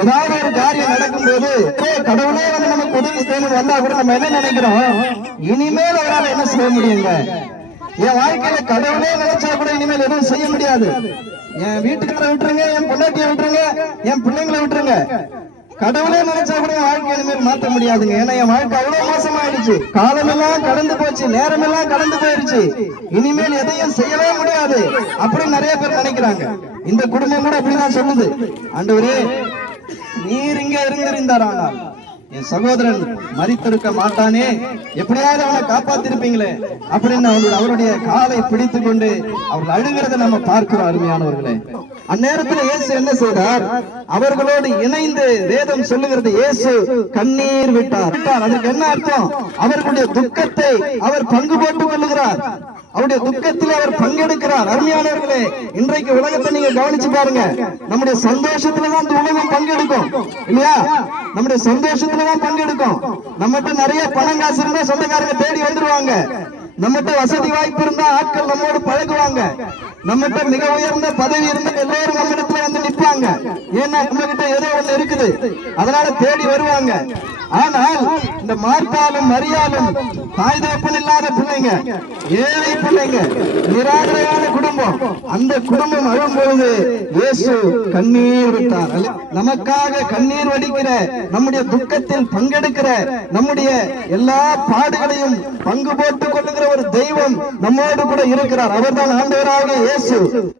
ஏதாவது ஒரு காரியம் நடக்கும் போது கடவுளே வந்து நமக்கு உதவி செய்யணும் வந்தா கூட நம்ம என்ன நினைக்கிறோம், இனிமேல் அவரால் என்ன செய்ய முடியுங்க? என் வாழ்க்கையில கடவுளே நினைச்சா கூட இனிமேல் எதுவும் செய்ய முடியாது. என் வீட்டுக்கார விட்டுருங்க, என் பொண்டாட்டியை விட்டுருங்க, என் பிள்ளைங்களை விட்டுருங்க, கடவுளே நினைச்சா கூட என் வாழ்க்கை இனிமேல் மாற்ற முடியாதுங்க. ஏன்னா என் வாழ்க்கை அவ்வளவு மோசமாயிடுச்சு, காலமெல்லாம் கடந்து போச்சு, நேரமெல்லாம் கடந்து போயிருச்சு, இனிமேல் எதையும் செய்யவே முடியாது அப்படின்னு நிறைய பேர் நினைக்கிறாங்க. இந்த குடும்பம் கூட அப்படிதான் சொல்லுது, ஆண்டவரே நீர் இங்க இருந்திருந்தாரானால் என் சகோதரன் மரித்திருக்க மாட்டானே, எப்படியாவது அவனை காப்பாத்திருப்பீங்களே அப்படின்னு அவருடைய காலை பிடித்துக் கொண்டு அவர்கள் அழுகிறத நம்ம பார்க்கிறோம். அருமையானவர்களே, அந்நேரத்தில் இயேசு என்ன செய்தார்? அவர்களோடு இணைந்து வேதம் சொல்லுகிறது, இயேசு கண்ணீர் விட்டார். அதுக்கு என்ன அர்த்தம்? அவர்களுடைய துக்கத்தை அவர் பங்கு போட்டுக் கொள்ளுகிறார், அவருடைய துக்கத்தில் அவர் பங்கெடுக்கிறார். அருமையானவர்களே, இன்றைக்கு உலகத்தை நீங்க கவனிச்சு பாருங்க, நம்முடைய சந்தோஷத்துலதான் இந்த உலகம் பங்கெடுக்கும் இல்லையா? நம்முடைய சந்தோஷத்துலதான் பங்கெடுக்கும். நம்மகிட்ட நிறைய பணம் காசு இருந்தா சொந்தக்காரங்க தேடி வந்துருவாங்க, நம்மகிட்ட வசதி வாய்ப்பு இருந்தா ஆட்கள் நம்மோடு பழகுவாங்க, நம்மகிட்ட மிக உயர்ந்த பதவி இருந்தா எல்லாரும் நம்ம இடத்துல வந்து நிற்பாங்க. ஏன்னா நம்ம கிட்ட ஏதோ ஒண்ணு இருக்குது, அதனால தேடி வருவாங்க. ஆனால் இந்த மார்த்தாலும் மரியாலும் தாய் தகப்பன் இல்லாத பிள்ளைங்க, ஏழை பிள்ளைங்க, நிராகரையான குடும்பம், அந்த குடும்பம் அழும்பொழுது இயேசு கண்ணீர் விட்டார். நமக்காக கண்ணீர் வடிக்கிற, நம்முடைய துக்கத்தில் பங்கெடுக்கிற, நம்முடைய எல்லா பாடுகளையும் பங்கு போட்டுக் கொள்ளுகிற ஒரு தெய்வம் நம்மோடு கூட இருக்கிறார். அவர்தான் ஆண்டவராகிய இயேசு.